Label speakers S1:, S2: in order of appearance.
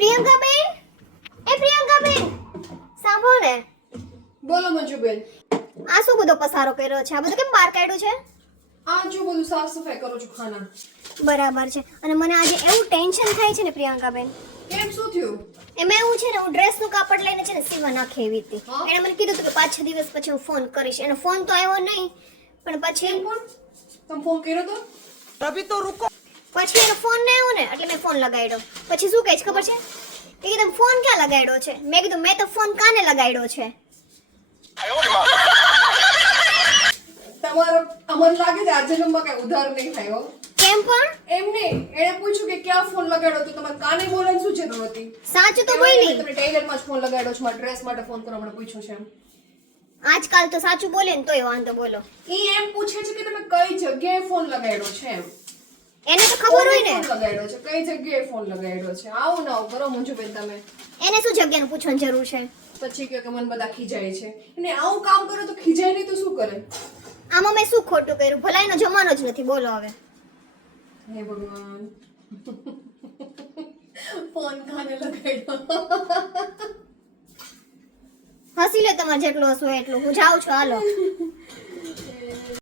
S1: પ્રિયંકા બેન? એ પ્રિયંકા બેન સાંભળો ને.
S2: બોલો મંજુબેન.
S1: આ શું બધો પસારો કર્યો છે? આ બધું કેમ બહાર કાઢ્યું છે?
S2: આ જો બધું સાફ સફાઈ કરું છું ખાના.
S1: બરાબર છે. અને મને આજે એવું ટેન્શન થાય છે ને પ્રિયંકાબેન
S2: કેમ? શું થયું?
S1: એમાં એવું છે ને હું ડ્રેસનું કાપડ લઈને છે ને સીવા નાખી એવી હતી? એણે મને કીધું કે પાંચ છ દિવસ પછી હું ફોન કરીશ. એનો ફોન તો આવ્યો નહીં પણ પછી
S2: ફોન? તમે ફોન કર્યો તો?
S1: પછી એનો ફોન નહીં આવ્યો ને એટલે મેં ફોન લગાડ્યો. પછી શું કહે છે ખબર છે? એ કીધું ફોન ક્યાં લગાડ્યો છે? મેં કીધું મેં તો ફોન કાને લગાડ્યો છે?
S2: તમારો અમન લાગે છે આજે નંબર કઈ ઉધાર નહીં થયો
S1: કેમ પણ?
S2: એમ નહીં એણે પૂછ્યું કે ક્યાં ફોન લગાડ્યો તો તમારે કાને બોલન શું જરૂર હતી
S1: સાચું તો બોલી
S2: તમે ટેલરમાં જ ફોન લગાડ્યો છે મારા ડ્રેસ માટે ફોન કરવા મને પૂછ્યું છે એમ.
S1: આજકાલ તો સાચું બોલે ને તોય વાંધો બોલો.
S2: એ એમ પૂછે છે કે તમે કઈ જગ્યાએ ફોન લગાડ્યો છે એમ?
S1: એને તો ખબર હોય ને.
S2: લગાડ્યો છે કઈ જગ્યાએ ફોન લગાડ્યો છે? આવું ના કરો મંજુબેન તમે.
S1: એને શું જગ્યાનું પૂછવાની જરૂર છે?
S2: પછી કે કે મને બધા ખીજાય છે. અને આવું કામ કરો તો ખીજાય નહીં તો શું કરે?
S1: આમાં મેં શું ખોટું કર્યું? ભલાઈનો જમાનો જ નથી બોલો હવે.
S2: હે ભગવાન. ફોન કાને લગાડ્યો?
S1: હસી લે તમારે જેટલું હસવું એટલું. હું જાઉં છું હાલો.